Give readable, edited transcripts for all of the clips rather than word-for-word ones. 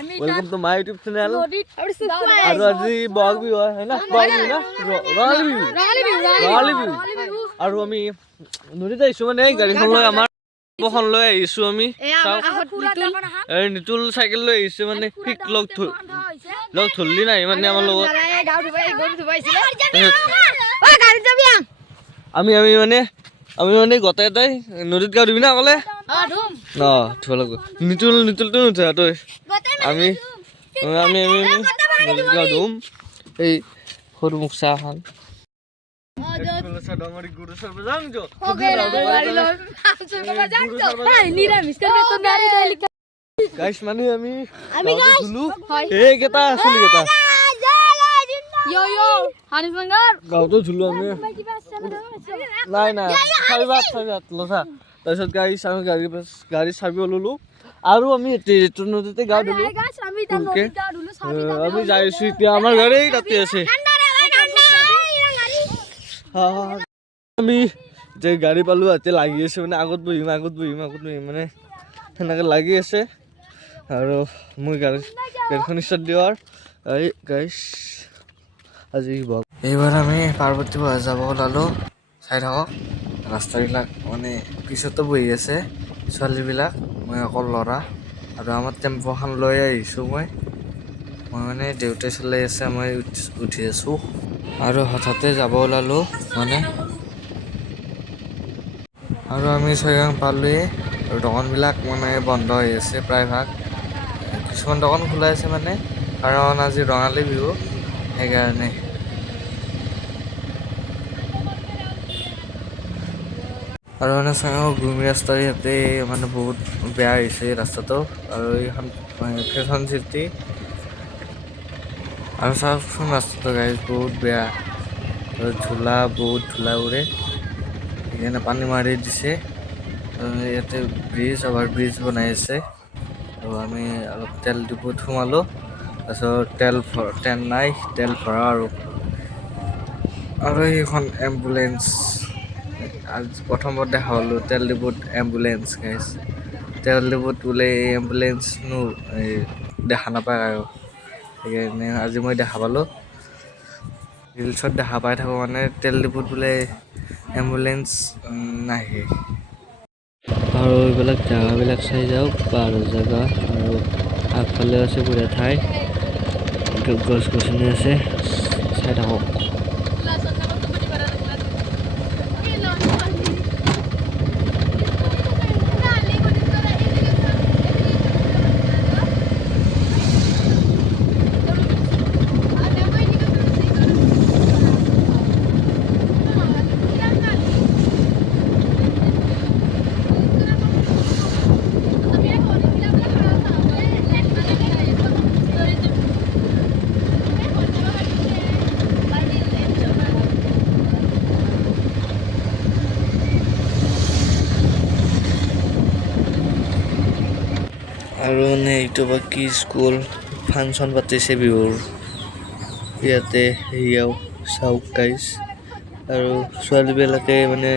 Welcome to my YouTube channel और আজি বহাগ বিহু হয় না বহাগ বিহু না ৰঙালী বিহু আৰু আমি নদীত আহিছো মানে গাড়ীখন লৈ আমাৰ বখন লৈ আহিছো আমি এই নিতুল সাইকেল লৈ আহিছে মানে ঠিক লগ ধৰলি নাই মানে আমাৰ লগত আমি মানে গোটেইটাই নদীত গাও দিবি না অকলে ধুব লাগিব নিতুলটো নুঠে তই আমি নদীত গাও ধুম এই সৰু মুখা এখন গাইছ মানে আমি ধুলো এইকেইটা চুলিকেইটা গাঁৱতো ধুলো আমি নাই চাবিবাত লচা তাৰপিছত গাইছ আমি গাড়ী চাবি ললো আৰু আমি এইটো নদীতে গাঁও ধুলো আমি যাই আছো এতিয়া আমাৰ গাড়ী তাতে আছে আমি যে গাড়ী পালো তাতে লাগি আছে মানে আগত বহিম মানে সেনেকে লাগি আছে আৰু মই গাড়ীখন ষ্টাৰ্ট দিওঁ আৰু এই গাইছ আজি এইবাৰ আমি পাৰ্বতী বজাৰ যাব ওলালো চাই থাকক ৰাস্তাবিলাক মানে পিছতো বহি আছে ছোৱালীবিলাক মই অকল ল'ৰা আৰু আমাৰ টেম্পুখন লৈ আহিছোঁ মই মানে দেউতাই চলাই আছে মই উঠি আছোঁ আৰু হঠাতে যাব ওলালো মানে আৰু আমি ছয়গাং পালোঁৱে আৰু দোকানবিলাক মানে বন্ধ হৈ আছে প্ৰায়ভাগ কিছুমান দোকান খোলা আছে মানে কাৰণ আজি ৰঙালী বিহু সেইকাৰণে আৰু মানে ছয়গাং ঘূমি ৰাস্তা ইয়াতে মানে বহুত বেয়া হৈছে ৰাস্তাটো আৰু এইখন ফেশ্বন চিটি আৰু চাওকচোন ৰাস্তাটো গাইজ বহুত বেয়া বহুত ধূলা উৰে সেইকাৰণে পানী মাৰি দিছে ইয়াতে অভাৰ ব্ৰিজ বনাই আছে আৰু আমি অলপ তেল ডিপুত সোমালোঁ তাৰপিছত তেল ভৰা আৰু এইখন এম্বুলেঞ্চ আজি প্ৰথমত দেখা পালোঁ তেল ডিপুত এম্বুলেঞ্চ গাইজ তেল ডিপুত বোলে এম্বুলেঞ্চনো দেখা নাপায় আৰু সেইকাৰণে আজি মই দেখা পালোঁ ৰিলছত দেখা পাই থাকোঁ মানে তেল ডিপুত বোলে এম্বুলেঞ্চ নাহে আৰু এইবিলাক জেগাবিলাক চাই যাওক পাহাৰৰ জেগা আৰু আগফালে আছে বঢ়িয়া ঠাই গছ গছনি আছে চাই থাকক আৰু মানে এইটো বা কি স্কুল ফাংচন পাতিছে বিহুৰ ইয়াতে সেয়াও চাওক গাইজ আৰু ছোৱালীবিলাকে মানে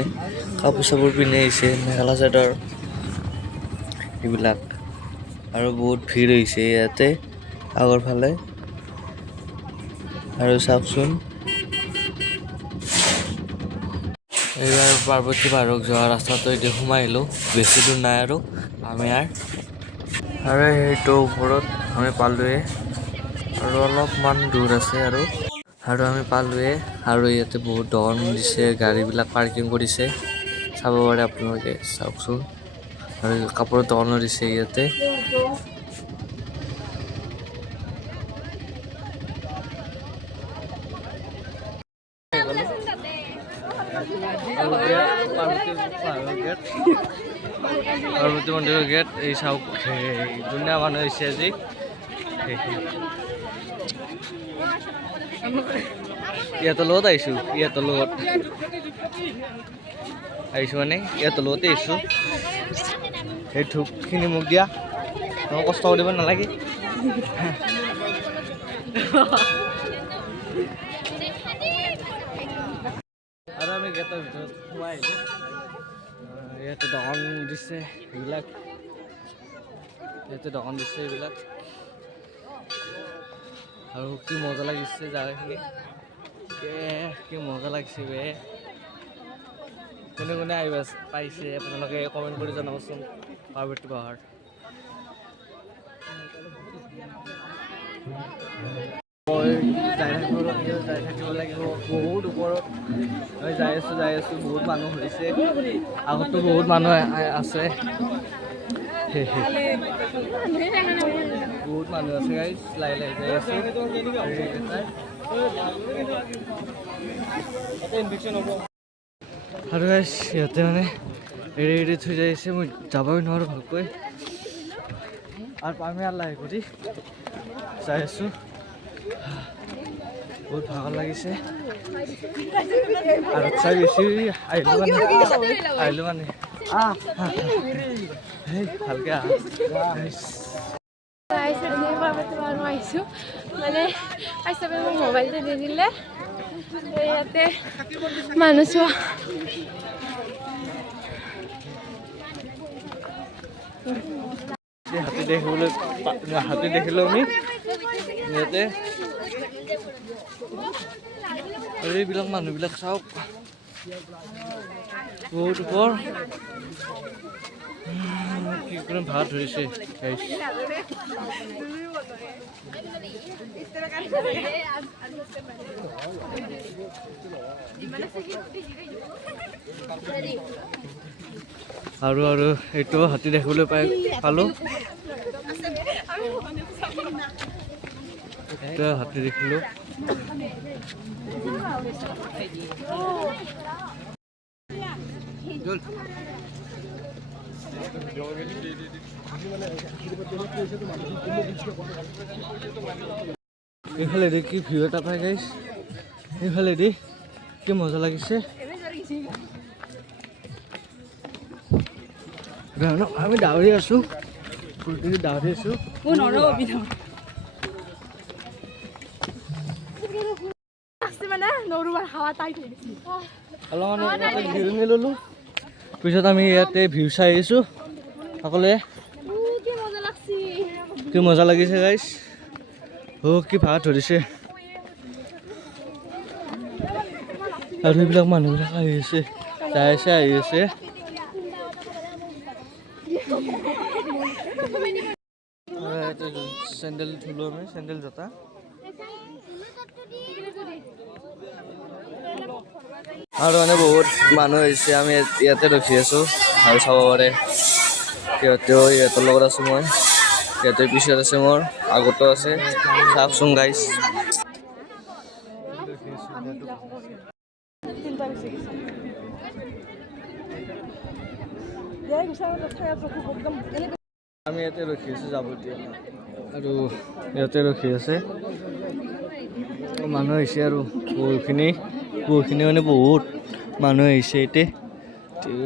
কাপোৰ চাপোৰ পিন্ধি আহিছে মেখেলা চাদৰ এইবিলাক আৰু বহুত ভিৰ হৈছে ইয়াতে আগৰ ফালে আৰু চাওকচোন এইবাৰ পাৰ্বতী পাহাৰক যোৱা ৰাস্তাটো এতিয়া সোমাই আহিলোঁ বেছি দূৰ নাই আৰু আমি আৰু সেইটো ওপৰত আমি পালোঁৱে আৰু অলপমান দূৰ আছে আৰু আমি পালোঁৱে আৰু ইয়াতে বহুত দোকান দিছে গাড়ীবিলাক পাৰ্কিং কৰিছে চাব পাৰে আপোনালোকে চাওকচোন আৰু কাপোৰৰ দোকানো দিছে ইয়াতে পাৰ্বতী মন্দিৰৰ গেট এই চাওক ধুনীয়া মানুহ হৈছে আজি ইয়াতৰ লগত আহিছোঁ মানে ইয়াতৰ লগতে আহিছোঁ সেই ধূপখিনি মোক দিয়া মই কষ্ট কৰিব নালাগে আৰু আমি গেটৰ ভিতৰত সোমাই আহিলোঁ ইয়াতে দোকান দিছে এইবিলাক আৰু কি মজা লাগিছে জাগাখিনি, কি মজা লাগিছে বে। কোনে কোনে আহিব পাইছে আপোনালোকে কমেণ্ট কৰি জনাবচোন। পাৰ্বতী পাহাৰ মই যাই থাকিব লাগিব বহুত ওপৰত। মই যাই আছোঁ বহুত মানুহ হৈছে, আগতো বহুত মানুহ আছে, বহুত মানুহ আছে গাইজ। লাহে লাহে যাই আছোঁ। আৰু গাইজ সিহঁতে মানে এৰি থৈ যাই আছে, মই যাবই নোৱাৰোঁ ভালকৈ। আৰু আমি আৰু লাহে কৰি যাই আছোঁ, বহুত ভাগৰ লাগিছে। আৰু চাই বেছি আহিলোঁ মানে ভালকে মানে মোবাইলটো দি দিলে ইয়াতে মানুহ চোৱা হাতী দেখিলোঁ আমি ইয়াতে। আৰু এইবিলাক মানুহবিলাক চাওক বহুত ওপৰ, কি কৰি ভাত ধৰিছে। আৰু এইটো হাতী দেখিবলৈ পালোঁ। এটা হাতী দেখিলোঁ। এইফালেদি কি ভিউ এটা পাই গাইছ, এইফালেদি কি মজা লাগিছে। আমি দাউৰি আছোঁ, দাউৰি আছোঁ। অলপমান জিৰণি ল'লোঁ, পিছত আমি ইয়াতে ভিউ চাই আহিছোঁ সকলোৱে। কি মজা লাগিছে গাইছ, কি ভাত ধৰিছে। আৰু সেইবিলাক মানুহবিলাক আহি আছে, আহি আছে। চেণ্ডেল থলোঁ আমি, চেণ্ডেল জোতা। আৰু মানে বহুত মানুহ আহিছে, আমি ইয়াতে ৰখি আছোঁ আৰু চাব পাৰে। সিহঁতৰ লগত আছোঁ মই, সিহঁতৰ পিছত আছে মোৰ, আগতো আছে। চাওকচোন গাইছ। আমি ইয়াতে ৰখি আছোঁ যাবতীয়, আৰু ইয়াতে ৰখি আছে মানুহ আহিছে। আৰু বহুতখিনি মানে বহুত মানুহ আহিছে, এতিয়া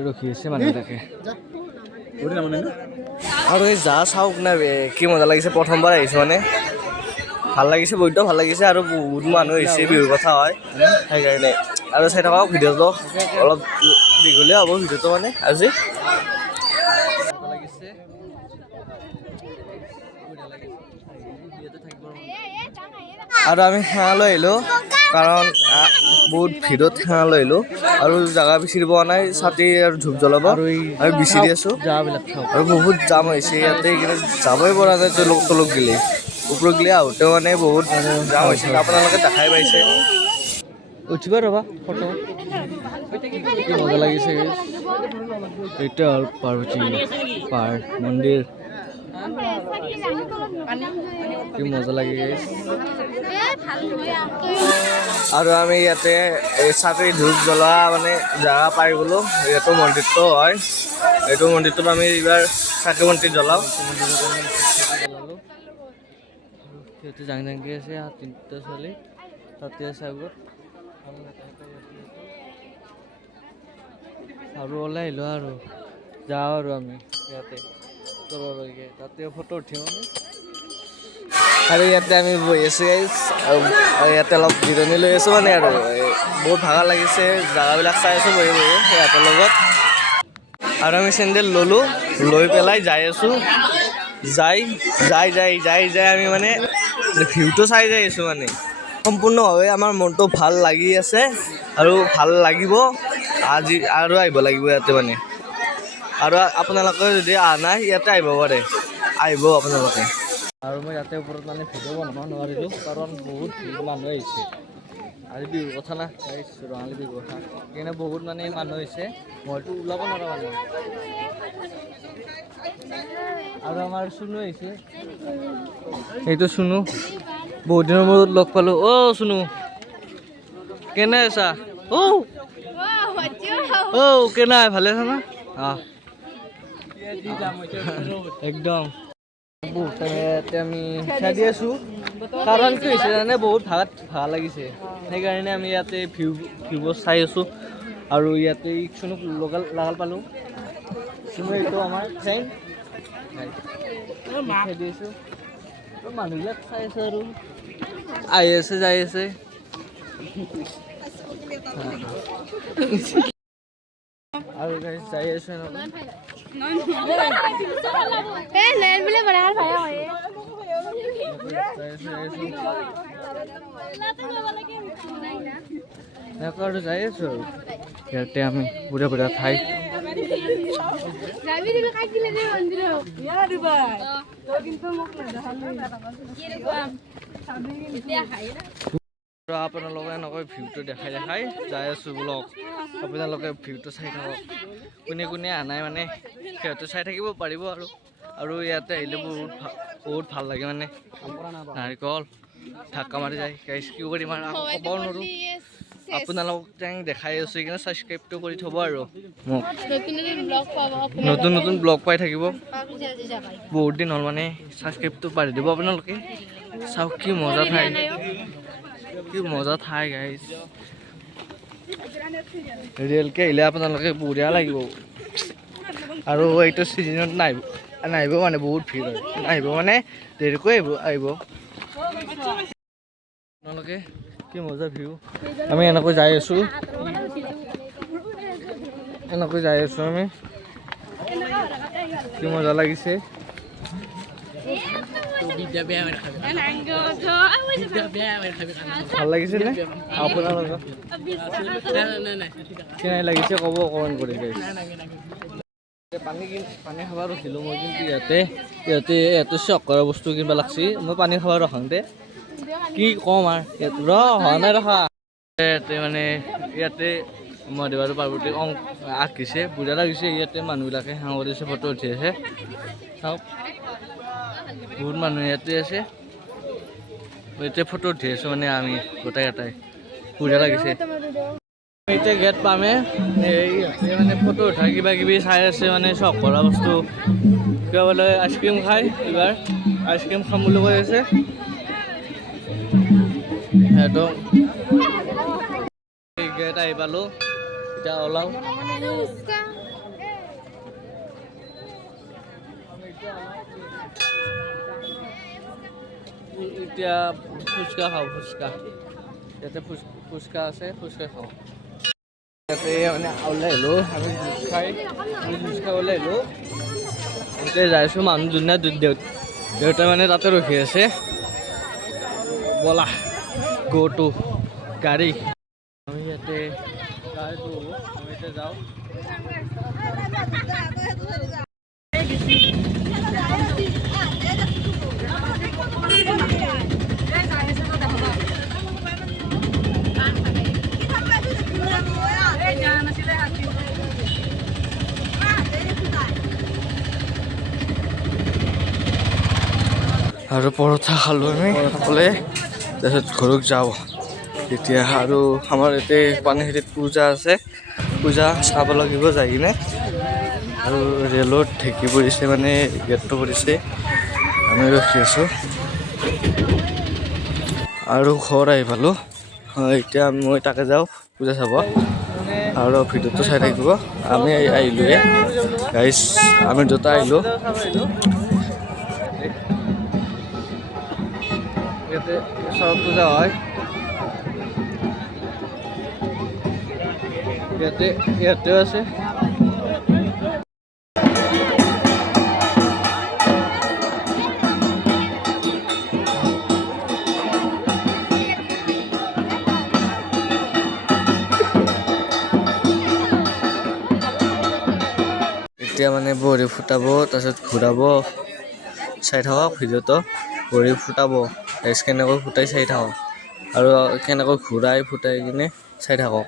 ৰখি আছে মানুহবিলাকে। আৰু এই যা চাওক না কি মজা লাগিছে, প্ৰথমবাৰ আহিছোঁ মানে ভাল লাগিছে, বহুতো ভাল লাগিছে। আৰু বহুত মানুহ আহিছে, বিহুৰ কথা হয় সেইকাৰণে। আৰু চাই থকা ভিডিঅ'টো অলপ দীঘলীয়া হ'ব ভিডিঅ'টো মানে আজি। আৰু আমি সেৱা লৈ আহিলোঁ, কাৰণ বহুত ভিৰত সেৱা লৈ আহিলোঁ আৰু জেগা বিচাৰি পোৱা নাই, ছাতি আৰু ধূপ জ্বলাব আমি বিচাৰি আছোঁ। আৰু বহুত জাম হৈছে ইয়াতে, কিন্তু যাবই পৰা নাই তলক গেলি, ওপৰত গেলি আহোঁতেও মানে বহুত জাম হৈছে। আপোনালোকে দেখাই পাইছে। উঠিব ৰ'বা ফটো, কি মজা লাগিছে। এইটো হ'ল পাৰ্বতী পাহাৰ মন্দিৰ, কি মজা লাগি গৈছে। আৰু আমি ইয়াতে ছাতি ধূপ জ্বলোৱা মানে জেগা পাই গ'লোঁ। এইটো মন্দিৰটো হয়, এইটো মন্দিৰটোত আমি এইবাৰ চাকি বন্তি জ্বলাওঁ। সিহঁতে জাংকি আছে, তিনিটা ছোৱালী তাতে আছে আগত। আৰু ওলাই আহিলোঁ আৰু যাওঁ আৰু আমি ইয়াতে তললৈকে, তাতে ফটো উঠিম আমি। আৰু ইয়াতে আমি বহি আছোঁ আৰু ইয়াতে অলপ জিৰণি লৈ আছোঁ মানে। আৰু বহুত ভাগৰ লাগিছে, জেগাবিলাক চাই আছোঁ বহি সিহঁতৰ লগত। আৰু আমি চেণ্ডেল ল'লোঁ, লৈ পেলাই যাই আছোঁ যাই যাই যাই যাই যাই আমি মানে ভিউটো চাই যাই আছোঁ মানে সম্পূৰ্ণভাৱে আমাৰ মনটো ভাল লাগি আছে আৰু ভাল লাগিব আজি আৰু আহিব লাগিব ইয়াতে মানে আৰু আপোনালোকে যদি অহা নাই ইয়াতে আহিব পাৰে আহিব আপোনালোকে আৰু মই ইয়াতে ওপৰত মানে ভিডিঅ' বনাব নোৱাৰিলোঁ কাৰণ বহুত মানুহ আহিছে আজি বিহুৰ কথা না ৰঙালী বিহুৰ কথা সেইকাৰণে বহুত মানে মানুহ হৈছে মইতো ওলাব নোৱাৰা মানুহ আৰু আমাৰ চুনু আহিছে এইটো চুনু বহুত দিনৰ মূৰত লগ পালোঁ অ' চুনু কেনে আছা কেনে ভালে আছা না একদম বহুত আমি চাই দি আছোঁ কাৰণ কি হৈছে জানে বহুত ভাল লাগিছে সেইকাৰণে আমি ইয়াতে ভিউবোৰ চাই আছোঁ আৰু ইয়াতে চুনুক লগাল পালোঁ চুনু এইটো আমাৰ ফ্ৰেণ্ড চাই দি আছোঁ মানুহবিলাক চাই আছে আৰু আহি আছে যাই আছে আৰু যাই আছোঁ এনেকুৱা যাই আছোঁ আৰু ইয়াতে আমি বুঢ়া ঠাই আপোনালোকে এনেকৈ ভিউটো দেখাই যাই আছোঁ ব্লগ আপোনালোকে ভিউটো চাই থাকক কোনে কোনে অহা নাই মানে সিহঁতে চাই থাকিব পাৰিব আৰু ইয়াতে আহিলে বহুত ভাল লাগে মানে নাৰিকল ঢাক্কা মাৰি যায় গাইছ কি কৰিম আৰু ক'ব নোৱাৰোঁ আপোনালোকক দেখাই আছোঁ সেইকাৰণে ছাবস্ক্ৰাইবটো কৰি থ'ব আৰু মোক নতুন ব্লগ পাই থাকিব বহুত দিন হ'ল মানে ছাবস্ক্ৰাইবটো পাৰি দিব আপোনালোকে চাওক কি মজা ঠাই গাইছ ৰিয়েলকৈ আহিলে আপোনালোকে বঢ়িয়া লাগিব আৰু এইটো ছিজনত নাহিব মানে বহুত ভিৰ হয় নাহিব মানে দেৰিকৈ আহিব আপোনালোকে কি মজা ভিউ আমি এনেকৈ যাই আছোঁ আমি কি মজা লাগিছে ভাল লাগিছে নে আপোনালোকক কেনে লাগিছে ক'ব অকণমান কৰি পানী খাব ৰখিলোঁ মই কিন্তু ইয়াতে চখ কৰা বস্তু কিনিব লাগছি মই পানী খাব ৰখাওঁতে কি ক'ম আৰু হোৱা নাই ৰখা ইয়াতে মহাদেৱ আৰু পাৰ্বতী আঁকিছে বুঢ়া লাগিছে ইয়াতে মানুহবিলাকে সাংবাদিছে ফটো উঠি আছে চাওক বহুত মানুহ ইয়াতে আছে এতিয়া ফটো উঠি আছোঁ মানে আমি গোটাই বুঢ়া লাগিছে এতিয়া গেট পামে মানে ফটো উঠা কিবা কিবি চাই আছে মানে চখ কৰা বস্তু কিবা বোলে আইচক্ৰীম খাই এইবাৰ আইচক্ৰীম খাম বুলি কৈ আছে সেইটো গেট আহি পালোঁ এতিয়া ওলাওঁ এতিয়া ফুচকা খাওঁ ইয়াতে ফুচকা আছে ফুচকা খাওঁ ইয়াতে মানে ওলাই আহিলোঁ আমি ফুচকা ওলাই আহিলোঁ এতিয়া যাইছোঁ মানুহ যোনে দেউতা মানে তাতে ৰখি আছে ব'লা গো টু গাড়ী আমি ইয়াতে আমি এতিয়া যাওঁ আৰু পৰঠা খালোঁ আমি সকলোৱে তাৰপিছত ঘৰত যাওঁ এতিয়া আৰু আমাৰ ইয়াতে পানীখাইতিত পূজা আছে পূজা চাব লাগিব যাই কিনে আৰু ৰেলত ঢেঁকী পৰিছে মানে গেটটো পৰিছে আমি ৰখি আছোঁ আৰু ঘৰ আহি পালোঁ এতিয়া মই তাকে যাওঁ পূজা চাব আৰু ভিডিঅ'টো চাই থাকিব আমি আহিলোঁৱে গাইছ আমি দুটা আহিলোঁ ইয়াতে চৰক পূজা হয় ইয়াতেও আছে এতিয়া মানে বৰি ফুটাব, তাৰপিছত ঘূৰাব, চাই থাকক ভিডিঅ'টো। বৰি ফুটাব, তাৰপিছত কেনেকৈ ফুটাই চাই থাকক, আৰু কেনেকৈ ঘূৰাই ফুটাই কিনে চাই থাকক।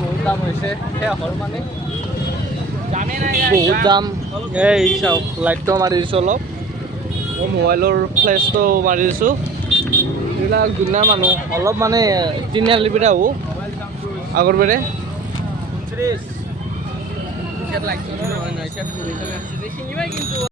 বহুত দাম হৈছে, হ'ল মানে বহুত দাম। এই চাওক, লাইটটো মাৰি দিছোঁ অলপ, মোৰ মোবাইলৰ ফ্লেছটো মাৰি দিছোঁ। এইবিলাক দুনিয়াৰ মানুহ, অলপ মানে তিনিআলিৰ পৰা আহোঁ, আগৰ পেৰে